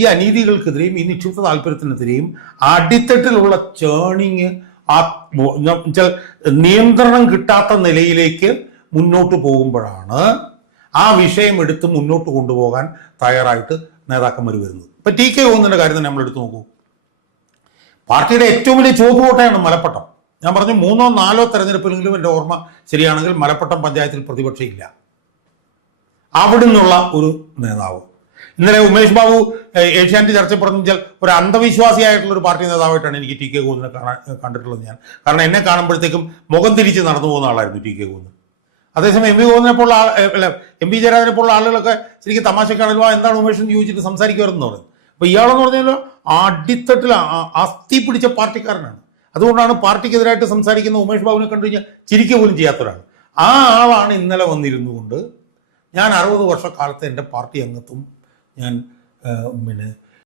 ഈ അനീതികൾക്കെതിരെയും ഈ നിക്ഷിപ്ത താല്പര്യത്തിനെതിരെയും അടിത്തട്ടിലുള്ള ചേണിങ് നിയന്ത്രണം കിട്ടാത്ത നിലയിലേക്ക് മുന്നോട്ട് പോകുമ്പോഴാണ് ആ വിഷയം എടുത്ത് മുന്നോട്ട് കൊണ്ടുപോകാൻ തയ്യാറായിട്ട് നേതാക്കന്മാർ വരുന്നത്. ഇപ്പൊ ടി കെ ഗോവിന്ദന്റെ കാര്യം തന്നെ നമ്മൾ എടുത്തു നോക്കൂ. പാർട്ടിയുടെ ഏറ്റവും വലിയ ചുവപ്പുകോട്ടയാണ് മലപ്പട്ടം. ഞാൻ പറഞ്ഞു 3 or 4 തെരഞ്ഞെടുപ്പിലെങ്കിലും എൻ്റെ ഓർമ്മ ശരിയാണെങ്കിൽ മലപ്പട്ടം പഞ്ചായത്തിൽ പ്രതിപക്ഷം ഇല്ല. അവിടുന്നുള്ള ഒരു നേതാവ്. ഇന്നലെ ഉമേഷ് ബാബു ഏഷ്യാനെറ്റ് ചർച്ച പറഞ്ഞാൽ ഒരു അന്ധവിശ്വാസിയായിട്ടുള്ള ഒരു പാർട്ടി നേതാവായിട്ടാണ് എനിക്ക് ടി കെ ഗോവിന്ദനെ കണ്ടിട്ടുള്ളത് ഞാൻ. കാരണം എന്നെ കാണുമ്പോഴത്തേക്കും മുഖം തിരിച്ച് നടന്നു പോകുന്ന ആളായിരുന്നു ടി കെ ഗോവിന്ദൻ. അതേസമയം എം വി ഗോവിന്ദനെ പോലുള്ള എം വി ജയരാജനെ പോലുള്ള ആളുകളൊക്കെ ശരിക്കും തമാശക്കാണല്ലോ എന്താണ് ഉമേഷ് എന്ന് ചോദിച്ചിട്ട് സംസാരിക്കുമായിരുന്നു പറഞ്ഞു. അപ്പൊ ഇയാളെന്ന് പറഞ്ഞാൽ അടിത്തട്ടിൽ അസ്ഥി പിടിച്ച പാർട്ടിക്കാരനാണ്. അതുകൊണ്ടാണ് പാർട്ടിക്കെതിരായിട്ട് സംസാരിക്കുന്ന ഉമേഷ് ബാബുവിനെ കണ്ടു കഴിഞ്ഞാൽ ചിരിക്കുക പോലും ചെയ്യാത്ത ഒരാൾ. ആ ആളാണ് ഇന്നലെ വന്നിരുന്നു കൊണ്ട് ഞാൻ 60 വർഷക്കാലത്തെ എൻ്റെ പാർട്ടി അംഗത്വം ഞാൻ